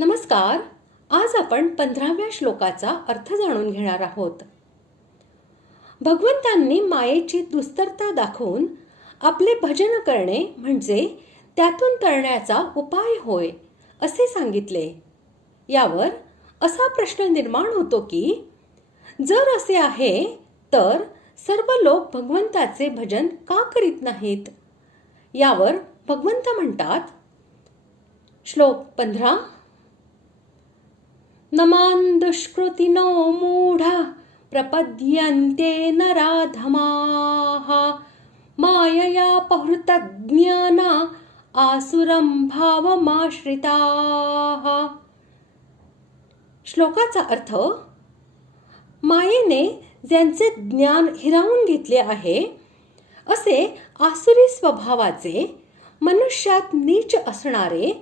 नमस्कार. आज आपण 15व्या श्लोकाचा अर्थ जाणून घेणार आहोत. भगवंतांनी मायेची दुस्तरता दाखवून आपले भजन करणे म्हणजे त्यातून तळण्याचा उपाय होय असे सांगितले. यावर असा प्रश्न निर्माण होतो की जर असे आहे तर सर्व लोक भगवंताचे भजन का करीत नाहीत? यावर भगवंत म्हणतात, श्लोक 15, नमान दुष्कृतिनो मूढा प्रपद्यन्ते नराधमाः मायया पहृतज्ञाना आसुरं भावमाश्रिताः. श्लोकाचा अर्थ, मायेने ज्यांचे ज्ञान हिरावून घेतले आहे असे आसुरी स्वभावाचे, मनुष्यात नीच असणारे,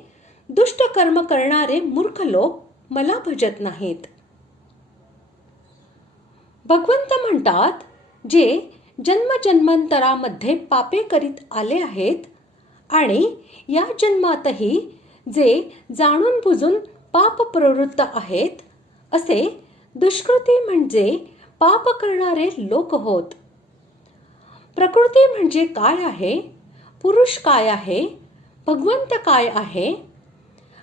दुष्ट कर्म करणारे मूर्ख लोक मला भजत नाहीत. भगवंत म्हणतात, जे जन्मजन्मांतरामध्ये पापे करीत आले आहेत आणि या जन्मातही जे जाणून बुजून पाप प्रवृत्त आहेत असे दुष्कृती म्हणजे पाप करणारे लोक होत. प्रकृती म्हणजे काय आहे? पुरुष काय आहे? भगवंत काय आहे?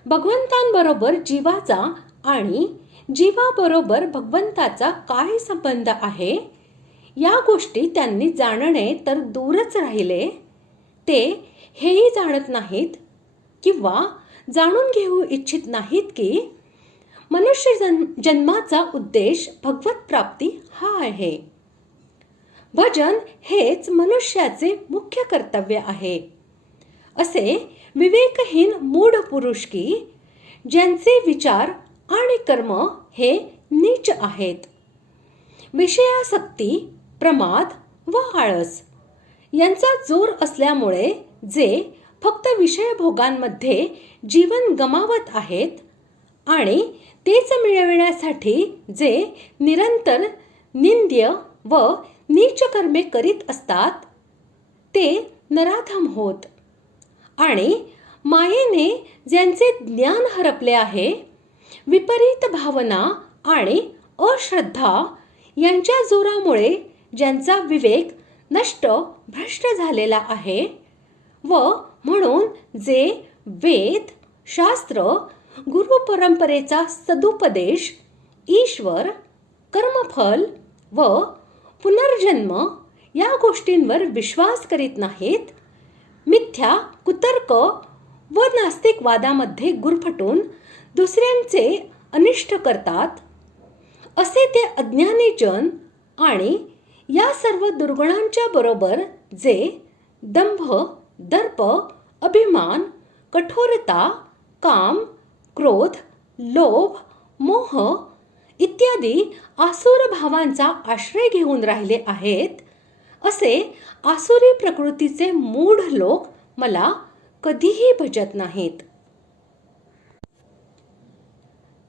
भगवंतांबरोबर जीवाचा आणि जीवाबरोबर भगवंताचा काय संबंध आहे? या गोष्टी त्यांनी जाणणे तर दूरच राहिले. ते हेही जाणत नाहीत किंवा जाणून घेऊ इच्छित नाहीत की मनुष्य जन्माचा उद्देश भगवत प्राप्ती हा आहे. भजन हेच मनुष्याचे मुख्य कर्तव्य आहे. असे विवेकहीन मूढ पुरुष की ज्यांचे विचार आणि कर्म हे नीच आहेत. विषयासक्ती, प्रमाद व आळस यांचा जोर असल्यामुळे जे फक्त विषयभोगांमध्ये जीवन गमावत आहेत आणि तेच मिळविण्यासाठी जे निरंतर निंद्य व नीच कर्मे करीत असतात ते नराधम होत. आणि मायेने ज्यांचे ज्ञान हरपले आहे, विपरीत भावना आणि अश्रद्धा यांच्या जोरामुळे ज्यांचा विवेक नष्ट भ्रष्ट झालेला आहे व म्हणून जे वेद, शास्त्र, गुरु परंपरेचा सदुपदेश, ईश्वर, कर्मफल व पुनर्जन्म या गोष्टींवर विश्वास करीत नाहीत, मिथ्या, कुतर्क व नास्तिक वादामध्ये गुरफटून दुसऱ्यांचे अनिष्ट करतात, असे ते अज्ञानी जन आणि या सर्व दुर्गुणांच्या बरोबर जे दंभ, दर्प, अभिमान, कठोरता, काम, क्रोध, लोभ, मोह इत्यादी आसुर भावांचा आश्रय घेऊन राहिले आहेत, असे आसुरी प्रकृतीचे मूढ लोक मला कधीही भजत नाहीत.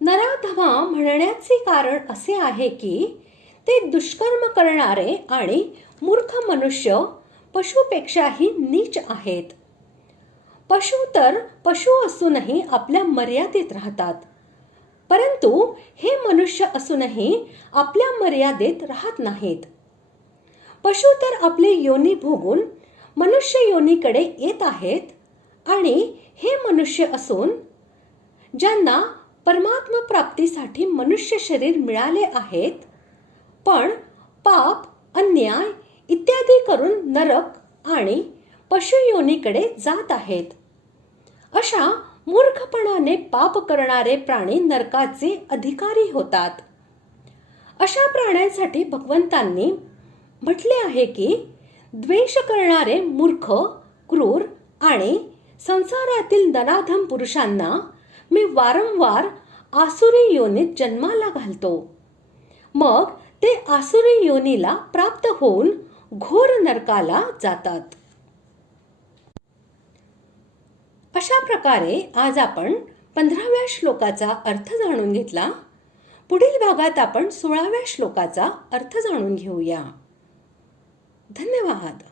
नराधमा म्हणण्याचे कारण असे आहे की ते दुष्कर्म करणारे आणि मूर्ख मनुष्य पशुपेक्षाही नीच आहेत. पशु तर पशु असूनही आपल्या मर्यादेत राहतात, परंतु हे मनुष्य असूनही आपल्या मर्यादेत राहत नाहीत. पशु तर आपले योनी भोगून मनुष्य योनीकडे येत आहेत आणि हे मनुष्य असून ज्यांना परमात्मा प्राप्तीसाठी मनुष्य शरीर मिळाले आहेत, पण पाप, अन्याय इत्यादी करून नरक आणि पशुयोनीकडे जात आहेत. अशा मूर्खपणाने पाप करणारे प्राणी नरकाचे अधिकारी होतात. अशा प्राण्यांसाठी भगवंतांनी म्हटले आहे की द्वेष करणारे मूर्ख, क्रूर आणि संसारातील नराधम पुरुषांना मी वारंवार आसुरी योनीत जन्माला घालतो. मग ते आसुरी योनीला प्राप्त होऊन घोर नरकाला जातात. अशा प्रकारे आज आपण 15व्या श्लोकाचा अर्थ जाणून घेतला. पुढील भागात आपण 16व्या श्लोकाचा अर्थ जाणून घेऊया. धन्यवाद.